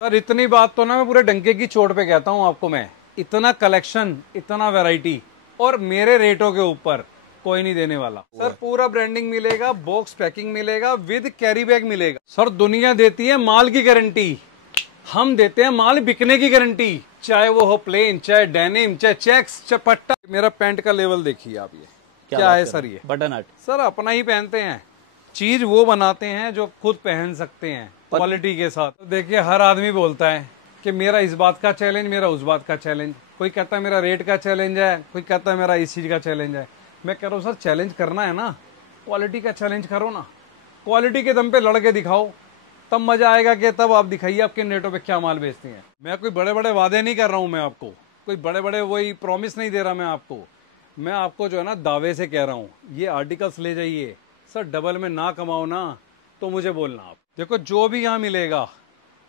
Sir इतनी बात तो ना मैं पूरे डंके की चोट पे कहता हूँ आपको। मैं इतना कलेक्शन, इतना वैरायटी और मेरे रेटों के ऊपर कोई नहीं देने वाला। सर पूरा ब्रांडिंग मिलेगा, बॉक्स पैकिंग मिलेगा, विद कैरी बैग मिलेगा। सर दुनिया देती है माल की गारंटी, हम देते हैं माल बिकने की गारंटी। चाहे वो हो प्लेन, चाहे डेनिम, चाहे चेक्स, चाहे पट्टा। मेरा पैंट का लेवल देखिए आप, ये क्या है सर? ये बटन आर्ट सर अपना ही पहनते हैं, चीज वो बनाते हैं जो खुद पहन सकते हैं क्वालिटी के साथ। तो देखिए हर आदमी बोलता है कि मेरा इस बात का चैलेंज, मेरा उस बात का चैलेंज। कोई कहता है मेरा रेट का चैलेंज है, कोई कहता है मेरा इस चीज का चैलेंज है। मैं कह रहा हूँ सर चैलेंज करना है ना, क्वालिटी का चैलेंज करो ना, क्वालिटी के दम पे लड़के दिखाओ, तब मजा आएगा। कि तब आप दिखाइए आपके नेटों पे क्या माल बेचती हैं। मैं कोई बड़े बड़े वादे नहीं कर रहा हूँ, मैं आपको कोई बड़े बड़े वही प्रॉमिस नहीं दे रहा। मैं आपको जो है ना दावे से कह रहा हूँ, ये आर्टिकल्स ले जाइए सर, डबल में ना कमाओ ना तो मुझे बोलना आप। देखो जो भी यहाँ मिलेगा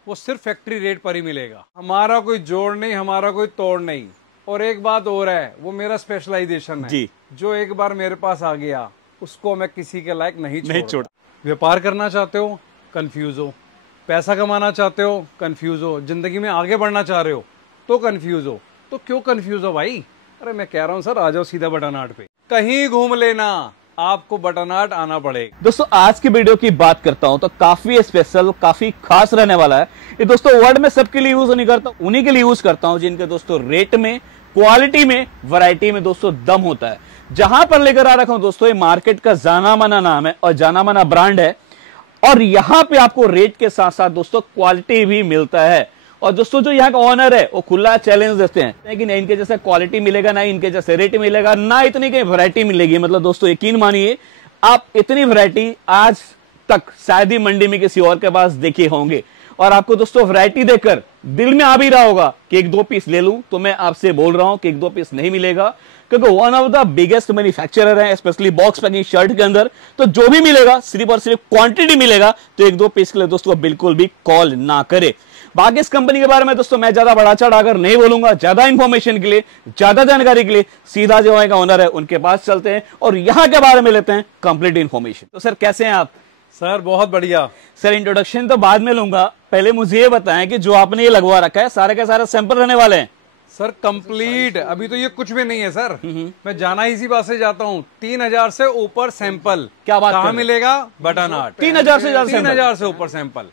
वो सिर्फ फैक्ट्री रेट पर ही मिलेगा, हमारा कोई जोड़ नहीं, हमारा कोई तोड़ नहीं। और एक बात और है, वो मेरा स्पेशलाइजेशन है जी। जो एक बार मेरे पास आ गया उसको मैं किसी के लायक नहीं छोड़। व्यापार करना चाहते हो कंफ्यूज हो, पैसा कमाना चाहते हो कंफ्यूज हो, जिंदगी में आगे बढ़ना चाह रहे हो तो कंफ्यूज हो। तो क्यों कंफ्यूज हो भाई? अरे मैं कह रहा हूँ सर आ जाओ सीधा बटन आर्ट पे, कहीं घूम लेना, आपको बटन आर्ट आना पड़ेगा। दोस्तों आज की वीडियो की बात करता हूं तो काफी स्पेशल, काफी खास रहने वाला है ये। दोस्तों वर्ड में सबके लिए यूज नहीं करता, उन्हीं के लिए यूज करता हूं जिनके दोस्तों रेट में, क्वालिटी में, वैरायटी में दोस्तों दम होता है। जहां पर लेकर आ रखा हूं दोस्तों, ये मार्केट का जाना माना नाम है और जाना माना ब्रांड है। और यहां पे आपको रेट के साथ साथ दोस्तों क्वालिटी भी मिलता है। और दोस्तों जो यहाँ का ओनर है वो खुला चैलेंज देते हैं कि नहीं इनके जैसे क्वालिटी मिलेगा, ना इनके जैसे रेट मिलेगा, ना इतनी कहीं वैरायटी मिलेगी। मतलब दोस्तों यकीन मानिए आप इतनी वैरायटी आज तक शायद ही मंडी में किसी और के पास देखे होंगे। और आपको दोस्तों वैरायटी देखकर दिल में आ भी रहा होगा कि एक दो पीस ले लूं, तो मैं आपसे बोल रहा हूं कि एक दो पीस नहीं मिलेगा, क्योंकि one of the biggest manufacturer है स्पेशली बॉक्स पैकिंग शर्ट के अंदर। तो जो भी मिलेगा सिर्फ और सिर्फ क्वांटिटी मिलेगा, तो एक दो पीस के लिए दोस्तों बिल्कुल भी कॉल ना करे। बाकी इस कंपनी के बारे में दोस्तों मैं ज्यादा बढ़ा चढ़ाकर नहीं बोलूंगा। ज्यादा इंफॉर्मेशन के लिए, ज्यादा जानकारी के लिए सीधा जो है ओनर है उनके पास चलते हैं और यहां के बारे में लेते हैं कंप्लीट इंफॉर्मेशन। तो सर कैसे हैं आप? सर बहुत बढ़िया। सर इंट्रोडक्शन तो बाद में लूंगा, पहले मुझे ये बताएं कि जो आपने ये लगवा रखा है सारे के सारे सैंपल रहने वाले हैं? सर कंप्लीट, अभी तो ये कुछ भी नहीं है सर। मैं जाना इसी बात से जाता हूँ। 3000 से ऊपर सैंपल। क्या बात? कहाँ मिलेगा? Button art. 3000 से ज्यादा? 3000 से ऊपर सैंपल,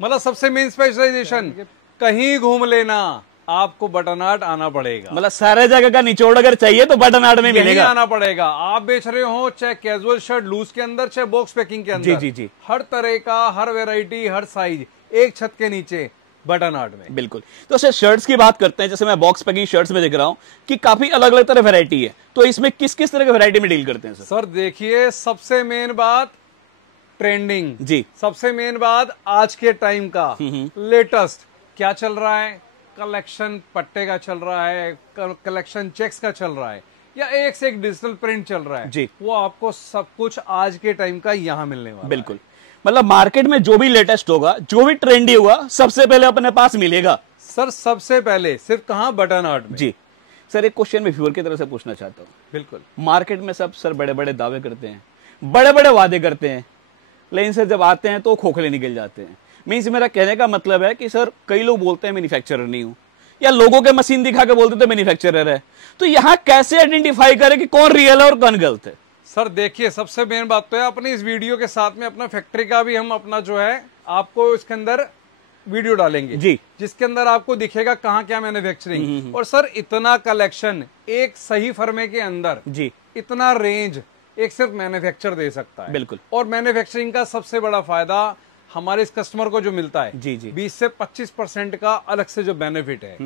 मतलब सबसे मेन स्पेशलाइजेशन। कहीं घूम लेना, आपको बटन आर्ट आना पड़ेगा। मतलब सारे जगह का निचोड़ अगर चाहिए तो बटन आर्ट में मिलेगा, आना पड़ेगा। आप बेच रहे हो चाहे कैजुअल शर्ट लूज के अंदर, चाहे बॉक्स पैकिंग के अंदर, जी जी, हर तरह का, हर वेराइटी, हर साइज, एक छत के नीचे बटन आर्ट में। बिल्कुल। तो सर शर्ट्स की बात करते हैं, जैसे मैं बॉक्स पैकिंग शर्ट्स में देख रहा हूं कि काफी अलग अलग तरह वैरायटी है, तो इसमें किस किस तरह की वैरायटी में डील करते हैं? सर देखिए सबसे मेन बात ट्रेंडिंग जी, सबसे मेन बात आज के टाइम का लेटेस्ट क्या चल रहा है, कलेक्शन पट्टे का चल रहा है, कलेक्शन चेक्स का चल रहा है, या एक से एक डिजिटल प्रिंट चल रहा है जी, वो आपको सब कुछ आज के टाइम का यहाँ मिलने वाला। बिल्कुल। मतलब मार्केट में जो भी लेटेस्ट होगा, जो भी ट्रेंडी होगा, सबसे पहले अपने पास मिलेगा। सर सबसे पहले सिर्फ कहाँ? बटन आर्ट में जी। सर एक क्वेश्चन मैं व्यूअर की तरफ से पूछना चाहता हूँ। बिल्कुल। मार्केट में सब सर बड़े बड़े दावे करते हैं, बड़े बड़े वादे करते हैं, लेकिन सर जब आते हैं तो खोखले निकल जाते हैं। मीन्स मेरा कहने का मतलब है कि सर कई लोग बोलते हैं मैन्युफैक्चरर नहीं हूं, या लोगों के मशीन दिखा के बोलते थे मैन्युफैक्चरर है। तो यहाँ कैसे आइडेंटिफाई करें कि कौन रियल है और कौन गलत है? सर देखिए सबसे मेन बात तो है, अपनी इस वीडियो के साथ में अपना फैक्ट्री का भी हम अपना जो है आपको इसके अंदर वीडियो डालेंगे जी, जिसके अंदर आपको दिखेगा कहाँ क्या मैन्युफैक्चरिंग। और सर इतना कलेक्शन एक सही फर्मे के अंदर जी, इतना रेंज एक सिर्फ मैन्युफैक्चर दे सकता है। बिल्कुल। और मैन्युफैक्चरिंग का सबसे बड़ा फायदा हमारे इस कस्टमर को जो मिलता है जी जी, 20 से 25% का अलग से जो बेनिफिट है,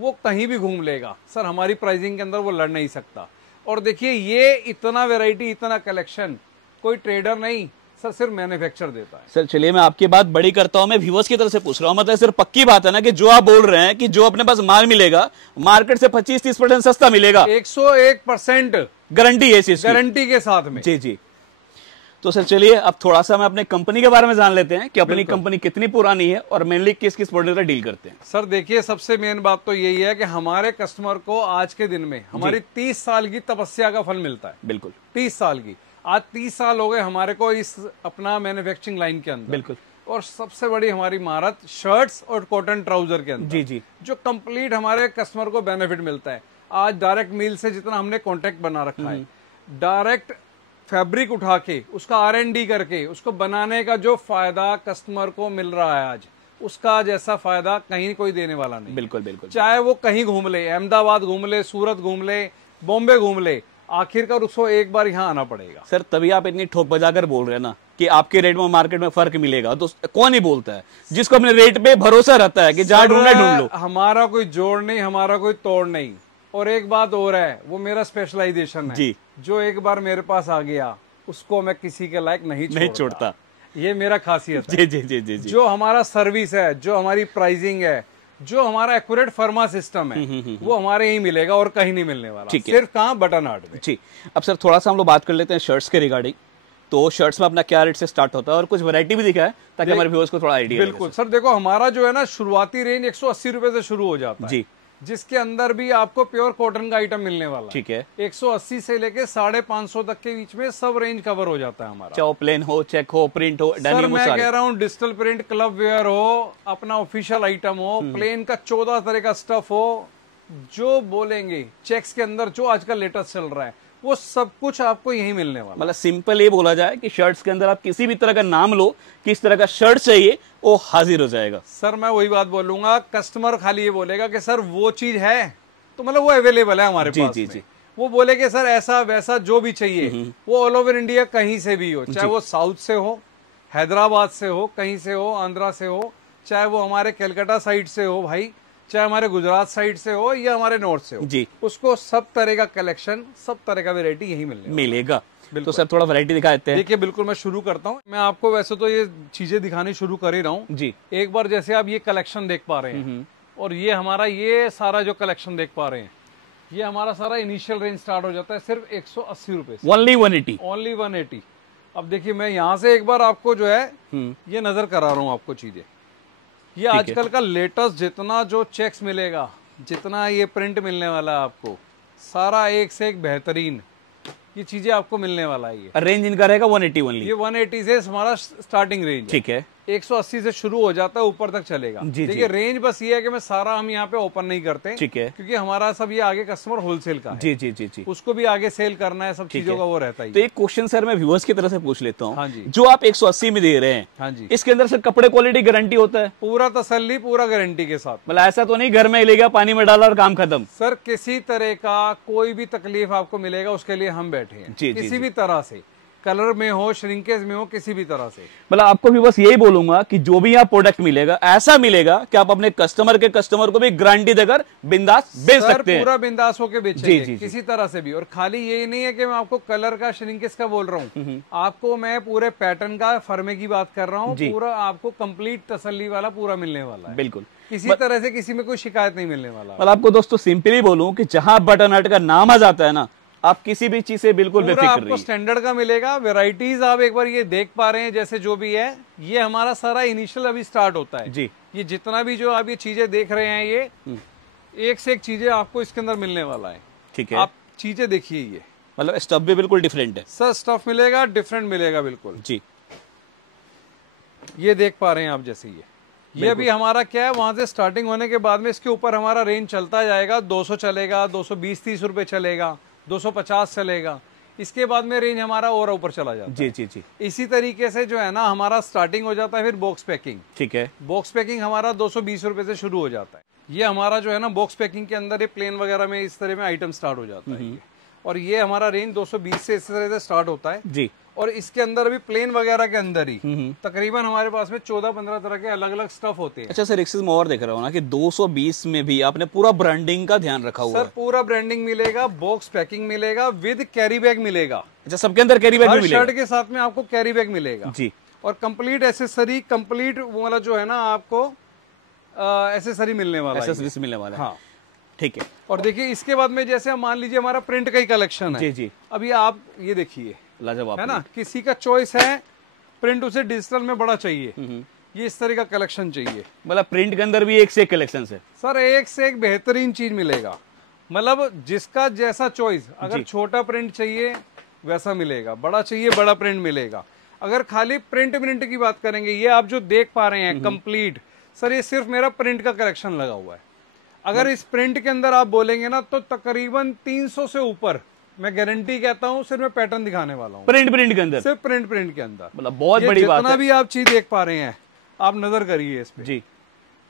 वो कहीं भी घूम लेगा सर, हमारी प्राइसिंग के अंदर वो लड़ नहीं सकता। और देखिए ये इतना वैरायटी, इतना कलेक्शन कोई ट्रेडर नहीं सर, सिर्फ मैन्युफैक्चर देता है। सर चलिए मैं आपकी बात बड़ी करता हूं, मैं व्यूअर्स की तरफ से पूछ रहा हूं। मतलब सिर्फ पक्की बात है ना कि जो आप बोल रहे हैं कि जो अपने पास माल मिलेगा मार्केट से 25-30% सस्ता मिलेगा? 101% गारंटी है इस चीज की? गारंटी के साथ में जी जी। तो सर चलिए अब थोड़ा सा मैं अपने कंपनी के बारे में जान लेते हैं कि अपनी कंपनी कितनी पुरानी है और मेनली किस किस प्रोडक्ट पर डील करते हैं। सर देखिए सबसे मेन बात तो यही है कि हमारे कस्टमर को आज के दिन में हमारी 30 साल की तपस्या का फल मिलता है। बिल्कुल। 30 साल की, आज 30 साल हो गए हमारे को इस अपना मैन्युफैक्चरिंग लाइन के अंदर। बिल्कुल। और सबसे बड़ी हमारी महारत शर्ट्स और कॉटन ट्राउजर के अंदर, जी जी, जो कंप्लीट हमारे कस्टमर को बेनिफिट मिलता है। आज डायरेक्ट मिल से जितना हमने कॉन्टेक्ट बना रखा है, डायरेक्ट फैब्रिक उठा के उसका R&D करके उसको बनाने का जो फायदा कस्टमर को मिल रहा है आज, उसका जैसा फायदा कहीं कोई देने वाला नहीं। बिल्कुल बिल्कुल। चाहे वो कहीं घूम ले, अहमदाबाद घूम ले, सूरत घूम ले, बॉम्बे घूम ले, आखिरकार उसको एक बार यहाँ आना पड़ेगा। सर तभी आप इतनी ठोक बजाकर बोल रहे हैं ना कि आपके रेट में मार्केट में फर्क मिलेगा, तो कौन ही बोलता है जिसको अपने रेट पे भरोसा रहता है कि जहां ढूंढना ढूंढ लो। हमारा कोई जोड़ नहीं, हमारा कोई तोड़ नहीं। और एक बात और है, वो मेरा स्पेशलाइजेशन है जी, जो एक बार मेरे पास आ गया उसको मैं किसी के लायक नहीं छोड़ता। ये मेरा खासियत है। जी जी जी जी जी। जो हमारा सर्विस है, जो हमारी प्राइसिंग है, जो हमारा एक्यूरेट फर्मा सिस्टम है, वो हमारे ही मिलेगा और कहीं नहीं मिलने वाला। सिर्फ कहाँ, बटन आर्ट में। जी, अब सर थोड़ा सा हम लोग बात कर लेते हैं शर्ट्स के रिगार्डिंग। तो शर्ट्स में अपना क्या रेट से स्टार्ट होता है और कुछ वैरायटी भी दिखा है ताकि हमारे व्यूअर्स को थोड़ा आइडिया। बिल्कुल सर, देखो हमारा जो है ना शुरुआती रेंज 180 रुपए से शुरू हो जाता है जी, जिसके अंदर भी आपको प्योर कॉटन का आइटम मिलने वाला है। ठीक है, 180 से लेके 550 तक के बीच में सब रेंज कवर हो जाता है हमारा। चाहे प्लेन हो, चेक हो, प्रिंट हो, सर मैं कह रहा हूँ डिजिटल प्रिंट, क्लब वेयर हो, अपना ऑफिशियल आइटम हो, प्लेन का 14 तरह का स्टफ हो, जो बोलेंगे चेक्स के अंदर जो आजकल लेटेस्ट चल रहा है वो सब कुछ आपको यही मिलने वाला। मतलब सिंपल ये बोला जाए कि शर्ट्स के अंदर आप किसी भी तरह का नाम लो, किस तरह का शर्ट चाहिए वो हाजिर हो जाएगा। सर मैं वही बात बोलूंगा, कस्टमर खाली ये बोलेगा कि सर वो चीज है, तो मतलब वो अवेलेबल है हमारे पास। जी जी। वो बोले कि सर ऐसा वैसा जो भी चाहिए वो ऑल ओवर इंडिया कहीं से भी हो, चाहे वो साउथ से हो, हैदराबाद से हो, कहीं से हो, आंध्रा से हो, चाहे वो हमारे कलकत्ता साइड से हो भाई, चाहे हमारे गुजरात साइड से हो या हमारे नॉर्थ से हो जी, उसको सब तरह का कलेक्शन, सब तरह का वैरायटी यही मिलेगा। तो सर थोड़ा वैरायटी दिखा देते हैं। देखिए बिल्कुल, मैं शुरू करता हूँ। मैं आपको वैसे तो ये चीजें दिखानी शुरू कर ही रहा हूँ जी। एक बार जैसे आप ये कलेक्शन देख पा रहे हैं और ये हमारा ये सारा जो कलेक्शन देख पा रहे हैं, ये हमारा सारा इनिशियल रेंज स्टार्ट हो जाता है सिर्फ 180 रुपए से। ओनली 180। ओनली 180। अब देखिए मैं यहाँ से एक बार आपको जो है ये नजर करा रहा हूँ आपको चीजें। ये आजकल का लेटेस्ट जितना जो चेक्स मिलेगा, जितना ये प्रिंट मिलने वाला है आपको, सारा एक से एक बेहतरीन ये चीजें आपको मिलने वाला है। ये रेंज इनका रहेगा 180 ओनली। ये 180 से हमारा स्टार्टिंग रेंज, ठीक है, 180 से शुरू हो जाता है, ऊपर तक चलेगा। देखिए रेंज बस ये है कि मैं सारा हम यहाँ पे ओपन नहीं करते, ठीक है, क्योंकि हमारा सब ये आगे कस्टमर होलसेल का है। जी जी जी जी, उसको भी आगे सेल करना है, सब चीजों का वो रहता है। तो एक क्वेश्चन सर मैं व्यूअर्स की तरफ से पूछ लेता हूँ। हाँ जी। जो आप 180 में दे रहे हैं, हाँ जी, इसके अंदर सर कपड़े क्वालिटी गारंटी होता है? पूरा तसल्ली, पूरा गारंटी के साथ। मतलब ऐसा तो नहीं घर में ले गया, पानी में डाला और काम खत्म? सर किसी तरह का कोई भी तकलीफ आपको मिलेगा उसके लिए हम बैठे हैं। किसी भी तरह से, कलर में हो, श्रिंकेज में हो, किसी भी तरह से। मतलब आपको भी बस यही बोलूंगा कि जो भी यहाँ प्रोडक्ट मिलेगा ऐसा मिलेगा कि आप अपने कस्टमर को भी गारंटी देकर बिंदास बेच सकते हैं। पूरा बिंदास होकर बेचेंगे किसी तरह से भी। और खाली यही नहीं है कि मैं आपको कलर का, श्रिंकेज का बोल रहा हूँ, आपको मैं पूरे पैटर्न का, फर्मे की बात कर रहा हूँ, पूरा आपको कंप्लीट तसल्ली वाला पूरा मिलने वाला है। बिल्कुल, किसी तरह से किसी में कोई शिकायत नहीं मिलने वाला। मतलब आपको दोस्तों सिंपली बोलूं कि जहां बटन आर्ट का नाम आ जाता है ना, आप किसी भी चीज से बिल्कुल बेफिक्र रहिए। आपको स्टैंडर्ड का मिलेगा। वैरायटीज आप एक बार ये देख पा रहे हैं, जैसे जो भी है ये हमारा सारा इनिशियल अभी स्टार्ट होता है जी। ये जितना भी जो आप ये चीजें देख रहे हैं, ये एक से एक चीजें आपको इसके अंदर मिलने वाला है। ठीक है, आप चीजें देखिए, ये मतलब स्टफ भी बिल्कुल डिफरेंट है सर। स्टफ मिलेगा, डिफरेंट मिलेगा बिल्कुल जी। ये देख पा रहे हैं आप, जैसे ये अभी हमारा क्या है, वहां से स्टार्टिंग होने के बाद में इसके ऊपर हमारा रेंज चलता जाएगा। 200 चलेगा, 220-30 रुपए चलेगा, 250 चलेगा। इसके बाद में रेंज हमारा और ऊपर चला जाता है। जी जी जी। इसी तरीके से जो है ना हमारा स्टार्टिंग हो जाता है फिर बॉक्स पैकिंग। ठीक है, बॉक्स पैकिंग हमारा 220 रुपए से शुरू हो जाता है। ये हमारा जो है ना बॉक्स पैकिंग के अंदर ये प्लेन वगैरह में इस तरह में आइटम स्टार्ट हो जाता है। और ये हमारा रेंज 220 से इस तरह से स्टार्ट होता है जी। और इसके अंदर भी प्लेन वगैरह के अंदर ही तकरीबन हमारे पास में 14-15 तरह के अलग अलग स्टफ होते हैं। अच्छा सर, एक चीज मैं और देख रहा हूँ ना कि 220 में भी आपने पूरा ब्रांडिंग का ध्यान रखा हुआ है। सर पूरा ब्रांडिंग मिलेगा, बॉक्स पैकिंग मिलेगा, विद कैरी बैग मिलेगा। अच्छा, सबके अंदर कैरी बैग मिलेगा? शर्ट के साथ में आपको कैरी बैग मिलेगा जी। और कंप्लीट एसेसरी, कंप्लीट वाला जो है ना आपको एसेसरी मिलने वाला है। एसेसरीज मिलने वाला है, हाँ ठीक है। और देखिए इसके बाद में जैसे मान लीजिए हमारा प्रिंट का ही कलेक्शन है जी जी। अभी आप ये देखिए, लाजवाब है ना, किसी का चॉइस है प्रिंट उसे डिजिटल में बड़ा चाहिए, ये इस तरह का कलेक्शन चाहिए। मतलब प्रिंट के अंदर भी एक से एक कलेक्शन है सर, एक से एक बेहतरीन चीज मिलेगा। मतलब जिसका जैसा चॉइस, अगर छोटा प्रिंट चाहिए वैसा मिलेगा, बड़ा चाहिए बड़ा प्रिंट मिलेगा। अगर खाली प्रिंट की बात करेंगे, ये आप जो देख पा रहे हैं कंप्लीट, सर ये सिर्फ मेरा प्रिंट का कलेक्शन लगा हुआ है। अगर इस प्रिंट के अंदर आप बोलेंगे ना तो तकरीबन 300 से ऊपर, मैं गारंटी कहता हूँ, सिर्फ मैं पैटर्न दिखाने वाला हूँ प्रिंट के अंदर, सिर्फ प्रिंट के अंदर। मतलब बहुत बड़ी बात है। जितना भी आप चीज देख पा रहे हैं, आप नजर करिए इस पे जी,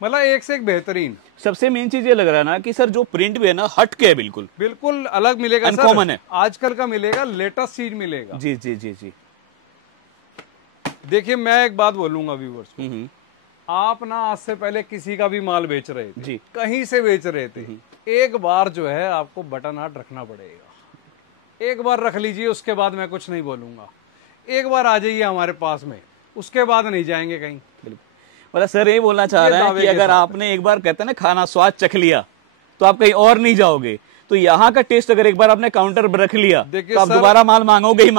मतलब एक से एक बेहतरीन। सबसे मेन चीज ये लग रहा है ना कि सर जो प्रिंट भी है ना हट के है, बिल्कुल बिल्कुल अलग मिलेगा, अनकॉमन है, आजकल का मिलेगा, लेटेस्ट चीज मिलेगा। जी जी जी जी। देखिए मैं एक बात बोलूंगा व्यूअर्स को, आप ना आज से पहले किसी का भी माल बेच रहे थे जी, कहीं से बेच रहे थे, एक बार जो है आपको बटन आर्ट रखना पड़ेगा। एक बार रख लीजिए, उसके बाद मैं कुछ नहीं बोलूंगा। एक बार आ जाइए हमारे पास में, उसके बाद नहीं जाएंगे कहीं। मतलब सर ये बोलना चाह रहे हैं कि अगर आपने एक बार कहते हैं ना खाना स्वाद चख लिया तो आप कहीं और नहीं जाओगे। तो यहाँ का टेस्ट अगर एक बार आपने काउंटर पर रख लिया तो आप दोबारा माल मांगोगे ही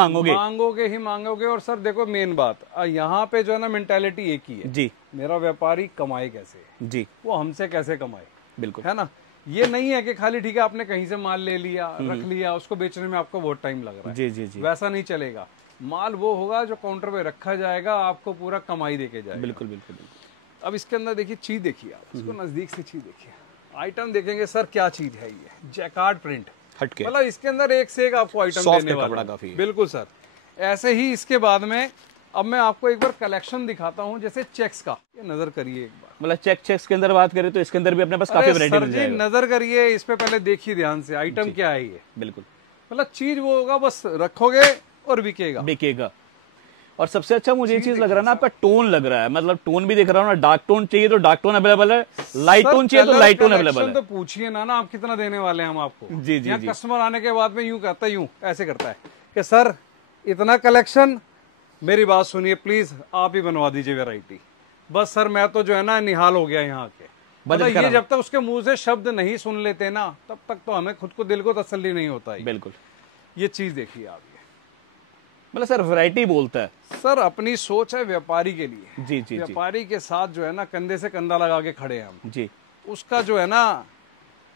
मांगोगे। और सर देखो मेन बात, यहाँ पे जो है ना मेंटालिटी एक ही है जी, मेरा व्यापारी कमाए कैसे जी, वो हमसे कैसे कमाए, बिल्कुल है ना। ये नहीं है कि खाली ठीक है आपने कहीं से माल ले लिया, रख लिया, उसको बेचने में आपको बहुत टाइम लग रहा है। जी जी जी, वैसा नहीं चलेगा। माल वो होगा जो काउंटर पे रखा जाएगा, आपको पूरा कमाई देके जाएगा। बिल्कुल बिल्कुल बिल्कुल। अब इसके अंदर देखिए चीज देखिए, आप इसको नजदीक से चीज देखिए, आइटम देखेंगे सर क्या चीज है। ये जैकार्ड प्रिंट हटके, मतलब इसके अंदर एक से एक आपको आइटम देने वाला है। काफी बिल्कुल सर। ऐसे ही इसके बाद में अब मैं आपको एक बार कलेक्शन दिखाता हूँ, जैसे चेक्स का, ये नजर करिए एक बार। मतलब चेक्स के अंदर बात करें तो इसके अंदर भी अपने पास काफी वैरायटी मिल जाएगा। नजर करिए इस पे, पहले देखिए ध्यान से आइटम क्या है ये। बिल्कुल, मतलब चीज वो होगा, बस रखोगे और बिकेगा। और सबसे अच्छा मुझे ये चीज लग रहा है ना, आपका टोन लग रहा है, मतलब टोन भी देख रहा हूँ ना, डार्क टोन चाहिए तो डार्क टोन अवेलेबल है, लाइट टोन चाहिए तो लाइट टोन अवेलेबल है। तो पूछिए ना आप कितना देने वाले हैं हम आपको। जी जी जी। कस्टमर आने के बाद में यूं कहता है, यूं ऐसे करता है कि सर इतना कलेक्शन, मेरी बात सुनिए प्लीज, आप ही बनवा दीजिए वैरायटी। बस सर मैं तो जो है ना निहाल हो गया यहाँ के। मतलब ये जब तक उसके मुंह से शब्द नहीं सुन लेते ना, तब तक तो हमें खुद को दिल को तसल्ली नहीं होता है। बिल्कुल। ये चीज देखिए आप, मतलब सर वैरायटी बोलता है सर, अपनी सोच है व्यापारी के लिए। जी जी, व्यापारी के साथ जो है ना कंधे से कंधा लगा के खड़े हैं हम जी। उसका जो है ना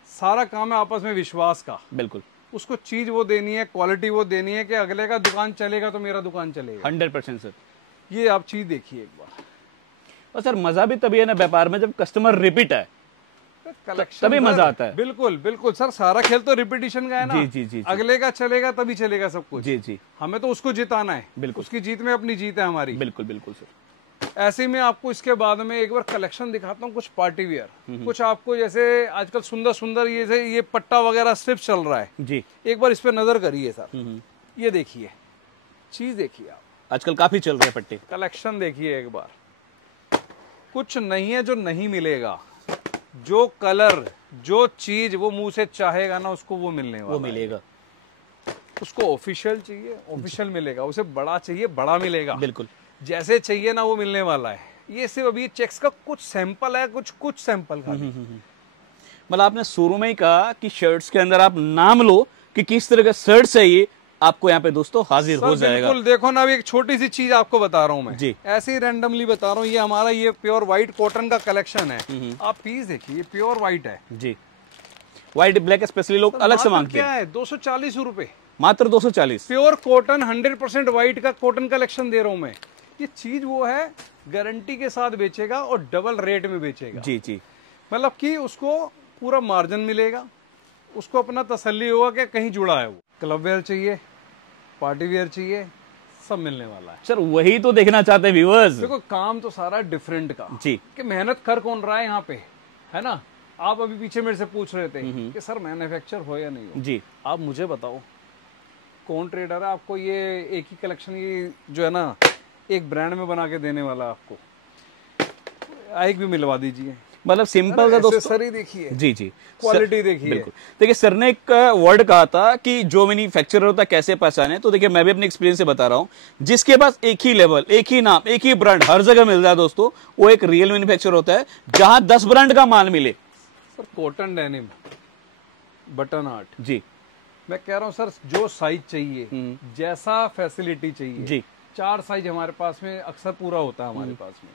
सारा काम है आपस में विश्वास का। बिल्कुल। उसको चीज वो देनी है, क्वालिटी वो देनी है कि अगले का दुकान चलेगा तो मेरा दुकान चलेगा। 100% सर। ये आप चीज देखिए एक बार। और सर मजा भी तभी है ना व्यापार में, जब कस्टमर रिपीट है तभी मजा आता है। बिल्कुल बिल्कुल सर, सारा खेल तो रिपीटिशन का है ना। जी जी जी। अगले का चलेगा तभी चलेगा सब कुछ। जी जी। हमें तो उसको जिताना है। बिल्कुल। उसकी जीत में अपनी जीत है हमारी। बिल्कुल बिल्कुल सर। ऐसे में आपको इसके बाद में एक बार कलेक्शन दिखाता हूँ, कुछ पार्टी वियर, कुछ आपको जैसे आजकल सुंदर सुंदर ये पट्टा वगैरह स्ट्रिप चल रहा है जी। एक बार इस पे नजर करिए सर। ये देखिए चीज, देखिए आप, आजकल काफी चल रहे हैं पट्टे। कलेक्शन देखिए एक बार। कुछ नहीं है जो नहीं मिलेगा। जो कलर, जो चीज वो मुंह से चाहेगा ना उसको वो मिलने वाला, वो मिलेगा। उसको ऑफिशियल चाहिए ऑफिशियल मिलेगा, उसे बड़ा चाहिए बड़ा मिलेगा। बिल्कुल। जैसे चाहिए ना वो मिलने वाला है। ये सिर्फ अभी चेक्स का कुछ सैंपल है, कुछ सैंपल का। मतलब आपने शुरू में ही कहा कि शर्ट्स के अंदर आप नाम लो कि किस तरह का शर्ट चाहिए, आपको यहाँ पे दोस्तों हाजिर हो जाएगा। बिल्कुल। देखो ना, अभी एक छोटी सी चीज आपको बता रहा हूँ मैं जी, ऐसे ही रैंडमली बता रहा हूँ। ये हमारा ये प्योर व्हाइट कॉटन का कलेक्शन है। आप पीस देखिए, ये प्योर व्हाइट है जी। व्हाइट ब्लैक स्पेशली लोग अलग से मांगते हैं। क्या है 240 रुपए मात्र 240। प्योर कॉटन 100% व्हाइट का कॉटन कलेक्शन दे रहा हूँ मैं। ये चीज वो है गारंटी के साथ बेचेगा और डबल रेट में बेचेगा। जी जी। मतलब कि उसको पूरा मार्जिन मिलेगा, उसको अपना तसल्ली होगा कि कहीं जुड़ा है। वो क्लब वेयर चाहिए, पार्टी वेयर चाहिए, सब मिलने वाला है। सर वही तो देखना चाहते हैं व्यूअर्स। देखो काम तो सारा डिफरेंट का जी, कि मेहनत कर कौन रहा है यहाँ पे, है ना। आप अभी पीछे मेरे से पूछ रहे थे कि सर मैन्युफैक्चर हो या नहीं हो जी। आप मुझे बताओ कौन ट्रेडर है आपको ये एक ही कलेक्शन ये जो है ना एक ब्रांड में बना के देने वाला, आपको एक भी मिलवा दीजिए। मतलब सिंपल सा दोस्तों, सर ही देखिए जी जी, क्वालिटी देखिए। बिल्कुल। देखिए सर ने एक वर्ड कहा था कि जो मैन्युफैक्चरर होता है कैसे पहचाने, तो देखिए मैं भी अपने एक्सपीरियंस से बता रहा हूँ, जिसके पास एक ही लेवल, एक ही नाम, एक ही ब्रांड हर जगह मिल रहा है दोस्तों, वो एक रियल मैन्युफैक्चरर होता है। जहां 10 ब्रांड का माल मिले। Sir cotton denim, button art, जी मैं कह रहा हूँ सर जो साइज चाहिए, जैसा फैसिलिटी चाहिए जी, 4 साइज हमारे पास में अक्सर पूरा होता है हमारे पास में।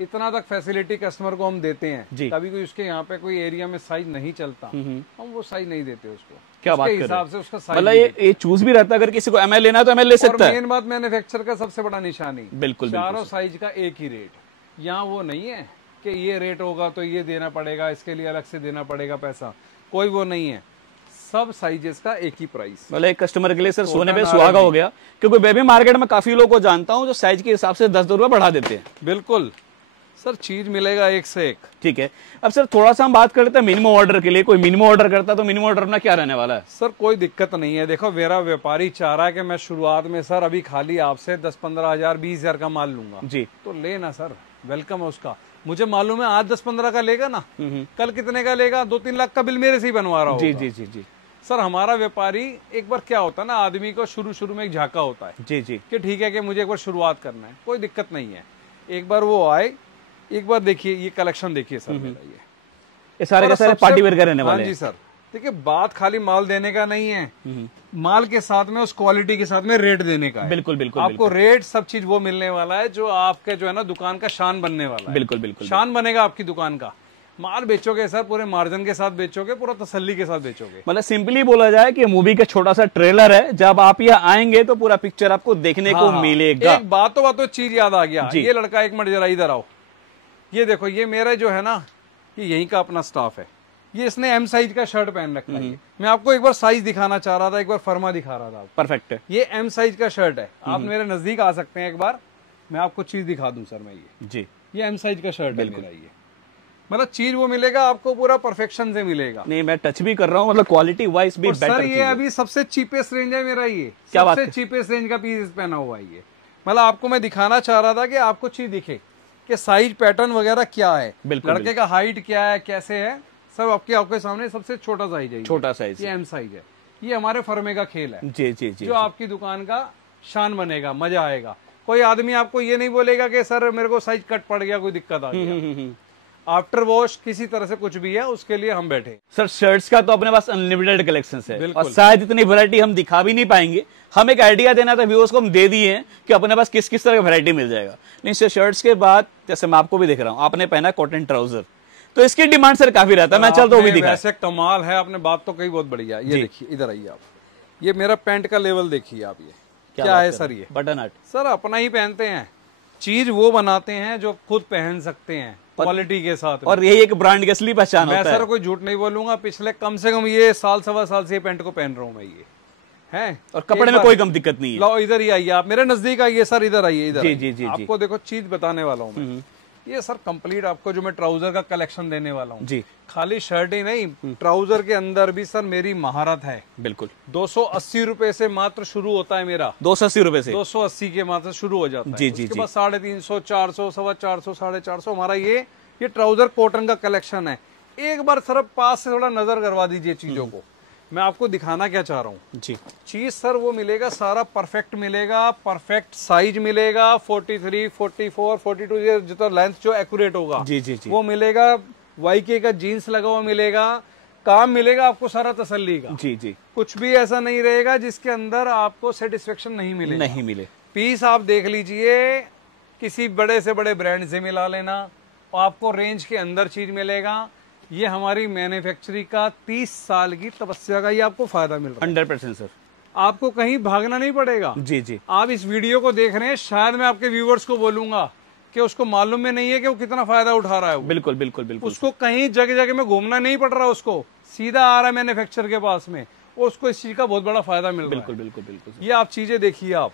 इतना तक फैसिलिटी कस्टमर को हम देते हैं। जी। कभी कोई उसके यहाँ पे कोई एरिया में साइज नहीं चलता, हम वो साइज नहीं देते उसको। क्या बात कर हिसाब से उसका साइज, मतलब ये चूज भी रहता है, अगर किसी को एमएल लेना है तो एमएल ले सकता है। मेन बात मैन्युफैक्चर का सबसे बड़ा निशानी, बिल्कुल चारों साइज का एक ही रेट। यहाँ वो नहीं है कि ये रेट होगा तो ये देना पड़ेगा, इसके लिए अलग से देना पड़ेगा पैसा, कोई वो नहीं है। सब साइजेस का एक ही प्राइस। मतलब एक कस्टमर के लिए सर सोने पे सुहागा हो गया, क्योंकि बेबी मार्केट में काफी लोगों को जानता हूँ जो साइज के हिसाब से 10 रुपए बढ़ा देते हैं। बिल्कुल सर, चीज मिलेगा एक से एक। ठीक है, अब सर थोड़ा सा हम बात कर लेते हैं मिनिमम ऑर्डर के लिए। कोई मिनिमम ऑर्डर करता है तो मिनिमम ऑर्डर अपना क्या रहने वाला है? सर कोई दिक्कत नहीं है। देखो मेरा व्यापारी चाह रहा है कि मैं शुरुआत में सर अभी खाली आपसे 10-15 हजार 20 हजार का माल लूंगा जी, तो लेना सर, वेलकम है उसका। मुझे मालूम है आज 10-15 का लेगा ना, कल कितने का लेगा, 2-3 लाख का बिल मेरे से ही बनवा रहा होगा। जी जी जी जी सर हमारा व्यापारी एक बार क्या होता है ना, आदमी को शुरू में एक झाका होता है जी जी कि ठीक है कि मुझे एक बार शुरुआत करना है, कोई दिक्कत नहीं है। एक बार वो आए, एक बार देखिए ये कलेक्शन देखिए सर मेरा, ये सारे के सारे पार्टी वेयर का रहने वाले हैं। जी सर, देखिए बात खाली माल देने का नहीं है, माल के साथ में उस क्वालिटी के साथ में रेट देने का है। बिल्कुल बिल्कुल आपको रेट सब चीज वो मिलने वाला है जो आपके जो है ना दुकान का शान बनने वाला है। बिल्कुल बिल्कुल शान बनेगा आपकी दुकान का। माल बेचोगे सर पूरे मार्जिन के साथ बेचोगे, पूरा तसल्ली के साथ बेचोगे। मतलब सिंपली बोला जाए कि मूवी का छोटा सा ट्रेलर है, जब आप यहाँ आएंगे तो पूरा पिक्चर आपको देखने को मिलेगा। एक बातों चीज याद आ गया, ये लड़का एक मिनट जरा इधर आओ। ये देखो, ये मेरा जो है ना, ये यहीं का अपना स्टाफ है। ये इसने एम साइज का शर्ट पहन रखा है। मैं आपको एक बार साइज दिखाना चाह रहा था, एक बार फर्मा दिखा रहा था। परफेक्ट है, ये एम साइज का शर्ट है। आप मेरे नजदीक आ सकते हैं, एक बार मैं आपको चीज दिखा दूं सर। मैं ये एम साइज का शर्ट है मेरा। ये मतलब चीज वो मिलेगा आपको, पूरा परफेक्शन से मिलेगा। नहीं मैं टच भी कर रहा हूँ, मतलब क्वालिटी वाइज भी बेटर। सर ये अभी सबसे चीपेस्ट रेंज है मेरा, ये क्या सबसे चीपेस्ट रेंज का पीस पहना हुआ है ये। मतलब आपको मैं दिखाना चाह रहा था कि आपको चीज दिखे कि साइज पैटर्न वगैरह क्या है, लड़के का हाइट क्या है, कैसे है, सब आपके सामने। सबसे छोटा साइज है, छोटा साइज, ये एम साइज है। ये हमारे फर्मे का खेल है जी जी जी, जो आपकी दुकान का शान बनेगा, मजा आएगा। कोई आदमी आपको ये नहीं बोलेगा कि सर मेरे को साइज कट पड़ गया, कोई दिक्कत आ गया। आफ्टर वॉश किसी तरह से कुछ भी है उसके लिए हम बैठे। सर शर्ट्स का तो अपने पास अनलिमिटेड कलेक्शन है और शायद इतनी वैरायटी हम दिखा भी नहीं पाएंगे। हम एक आइडिया देना था व्यूअर्स को, हम दे दिए हैं कि अपने पास किस किस तरह की वैरायटी मिल जाएगा। नहीं सर, शर्ट्स के बाद जैसे मैं आपको भी दिख रहा हूँ, आपने पहना कॉटन ट्राउजर, तो इसकी डिमांड सर काफी रहता है। मैं चलता हूँ भी दिखा। वैसे कमाल है, आपने बात तो कही बहुत बढ़िया। ये देखिए, इधर आइए आप, ये मेरा पैंट का लेवल देखिए आप। ये क्या है सर? ये बटन हट सर अपना ही पहनते हैं। चीज वो बनाते हैं जो खुद पहन सकते हैं क्वालिटी के साथ, और यही एक ब्रांड की असली पहचान होता है। मैं सर कोई झूठ नहीं बोलूंगा, पिछले कम से कम ये साल सवा साल से ये पैंट को पहन रहा हूँ मैं। ये है, और कपड़े में कोई कम दिक्कत नहीं है। लो इधर ही आइए आप, मेरे नजदीक आइए सर, इधर आइए, इधर। जी जी जी, आपको देखो चीज बताने वाला हूँ मैं। ये सर कंप्लीट आपको जो मैं ट्राउजर का कलेक्शन देने वाला हूँ जी। खाली शर्ट ही नहीं, ट्राउजर के अंदर भी सर मेरी महारत है। बिल्कुल 280 रुपए से मात्र शुरू होता है मेरा। 280 रुपए से 280 के मात्र शुरू हो जाता है जी जी। उसके बाद 350, 400, 450, 450 हमारा ये ट्राउजर कॉटन का कलेक्शन है। एक बार सर पास से थोड़ा नजर करवा दीजिए चीजों को। मैं आपको दिखाना क्या चाह रहा हूँ जी। चीज सर वो मिलेगा, सारा परफेक्ट मिलेगा, परफेक्ट साइज मिलेगा। 43, 44, 42 ये जितना लेंथ जो एक्यूरेट होगा जी जी जी, वो मिलेगा। YK का जीन्स लगा हुआ मिलेगा, काम मिलेगा आपको सारा तसल्ली का जी जी। कुछ भी ऐसा नहीं रहेगा जिसके अंदर आपको सेटिस्फेक्शन नहीं मिले, नहीं मिले। पीस आप देख लीजिए, किसी बड़े से बड़े ब्रांड से मिला लेना, आपको रेंज के अंदर चीज मिलेगा। ये हमारी मैन्युफैक्चरिंग का 30 साल की तपस्या का ये आपको फायदा मिल रहा है। 100% सर, आपको कहीं भागना नहीं पड़ेगा जी जी। आप इस वीडियो को देख रहे हैं, शायद मैं आपके व्यूवर्स को बोलूंगा कि उसको मालूम में नहीं है कि वो कितना फायदा उठा रहा है। बिल्कुल बिल्कुल बिल्कुल, उसको कहीं जगह जगह में घूमना नहीं पड़ रहा, उसको सीधा आ रहा है मैन्युफैक्चर के पास में, उसको इस चीज का बहुत बड़ा फायदा मिल रहा है। बिल्कुल बिल्कुल बिल्कुल। ये आप चीजें देखिए, आप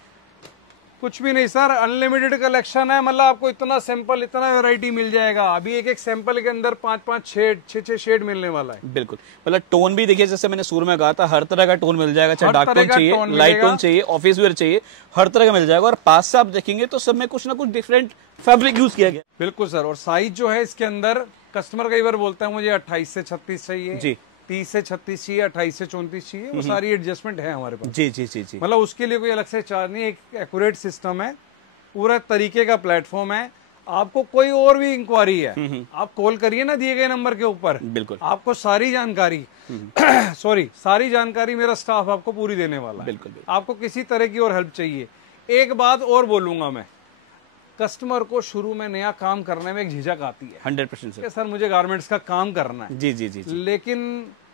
कुछ भी नहीं सर, अनलिमिटेड कलेक्शन है। मतलब आपको इतना सैंपल, इतना वैरायटी मिल जाएगा। अभी एक एक सैंपल के अंदर 5-5 शेड, 6-6 शेड मिलने वाला है। बिल्कुल, मतलब टोन भी देखिए, जैसे मैंने शुरू में कहा था, हर तरह का टोन मिल जाएगा। चाहे डार्क टोन चाहिए, लाइट टोन चाहिए, ऑफिस वेयर चाहिए, हर तरह का मिल जाएगा। और पास से आप देखेंगे तो सब में कुछ ना कुछ डिफरेंट फैब्रिक यूज किया गया। बिल्कुल सर, और साइज जो है इसके अंदर, कस्टमर कई बार बोलता है मुझे 28 से 36 चाहिए जी, 30 से 36 चाहिए, 28 से 34 चाहिए, वो सारी एडजस्टमेंट है हमारे पास। जी जी जी जी। मतलब उसके लिए कोई अलग से चार्ज नहीं, एक एक्यूरेट सिस्टम है, पूरा तरीके का प्लेटफॉर्म है। आपको कोई और भी इंक्वायरी है, आप कॉल करिए ना दिए गए नंबर के ऊपर। बिल्कुल, आपको सारी जानकारी सारी जानकारी मेरा स्टाफ आपको पूरी देने वाला है। बिल्कुल, आपको किसी तरह की और हेल्प चाहिए। एक बात और बोलूंगा मैं, कस्टमर को शुरू में नया काम करने में एक झिझक आती है 100% सर। कि सर मुझे गारमेंट्स का काम करना है। जी जी जी जी। लेकिन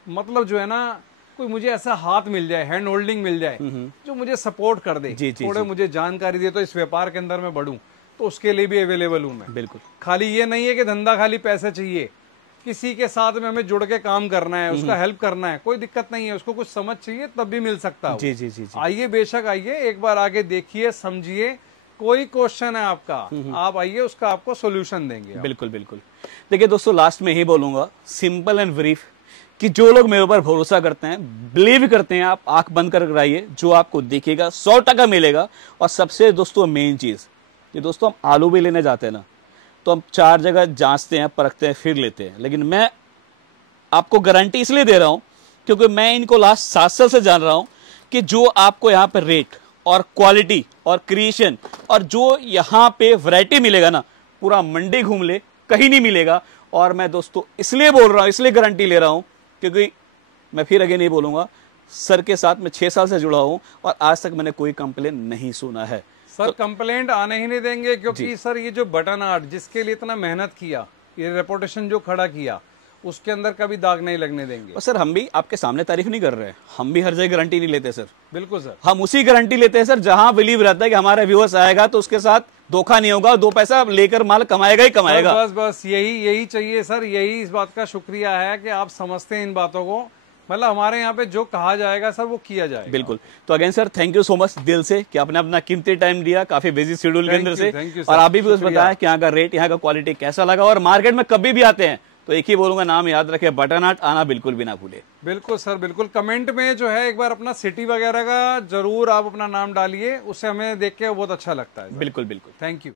मतलब जो है ना, कोई मुझे ऐसा हाथ मिल जाए, हैंड होल्डिंग मिल जाए, जो मुझे सपोर्ट कर दे, थोड़े मुझे जानकारी दे, तो इस व्यापार के अंदर मैं बढ़ूं, तो उसके लिए भी अवेलेबल हूं मैं। बिल्कुल। खाली ये नहीं है कि धंधा खाली पैसे चाहिए, किसी के साथ में हमें जुड़ के काम करना है, उसका हेल्प करना है, कोई दिक्कत नहीं है, उसको कुछ समझ चाहिए तब भी मिल सकता है। जी जी जी जी। आइए, बेशक आइए, एक बार आगे देखिए, समझिए, कोई क्वेश्चन है आपका, आप आइए, उसका आपको सोल्यूशन देंगे। बिल्कुल बिल्कुल। देखिए दोस्तों, लास्ट में ही बोलूंगा, सिंपल एंड ब्रीफ, कि जो लोग मेरे ऊपर भरोसा करते हैं, बिलीव करते हैं, आप आंख बंद कर कराइए, जो आपको दिखेगा 100% मिलेगा। और सबसे दोस्तों मेन चीज, कि दोस्तों हम आलू भी लेने जाते हैं ना, तो हम 4 जगह जांचते हैं, परखते हैं, फिर लेते हैं। लेकिन मैं आपको गारंटी इसलिए दे रहा हूं क्योंकि मैं इनको लास्ट 7 साल से जान रहा हूं कि जो आपको यहाँ पे रेट और क्वालिटी और क्रिएशन और जो यहाँ पे वैरायटी मिलेगा ना, पूरा मंडी घूम ले, कहीं नहीं मिलेगा। और मैं दोस्तों इसलिए बोल रहा हूं, इसलिए गारंटी ले रहा हूं, क्योंकि मैं फिर आगे नहीं बोलूंगा, सर के साथ मैं 6 साल से जुड़ा हूं और आज तक मैंने कोई कंप्लेन नहीं सुना है। सर कंप्लेंट आने ही नहीं देंगे, क्योंकि सर ये जो बटन आर्ट जिसके लिए इतना मेहनत किया, ये रेपुटेशन जो खड़ा किया, उसके अंदर कभी दाग नहीं लगने देंगे। और सर हम भी आपके सामने तारीफ नहीं कर रहे हैं, हम भी हर जगह गारंटी नहीं लेते सर। बिल्कुल सर, हम उसी गारंटी लेते हैं सर जहां बिलीव रहता है कि हमारा व्यूअर्स आएगा तो उसके साथ धोखा नहीं होगा, 2 पैसा लेकर माल कमाएगा ही कमाएगा। बस बस यही चाहिए सर, यही इस बात का शुक्रिया है कि आप समझते हैं इन बातों को। मतलब हमारे यहाँ पे जो कहा जाएगा सर वो किया जाएगा। बिल्कुल। तो again sir thank you so much दिल से कि आपने अपना कीमती टाइम दिया, काफी बिजी शेड्यूल के अंदर से, और आप भी कुछ बताया कि यहाँ का रेट, यहाँ का क्वालिटी कैसा लगा। और मार्केट में कभी भी आते हैं तो एक ही बोलूंगा, नाम याद रखे, बटन आर्ट, आना बिल्कुल भी ना भूले। बिल्कुल सर, बिल्कुल। कमेंट में जो है एक बार अपना सिटी वगैरह का जरूर आप अपना नाम डालिए, उससे हमें देख के बहुत अच्छा लगता है। बिल्कुल बिल्कुल। Thank you.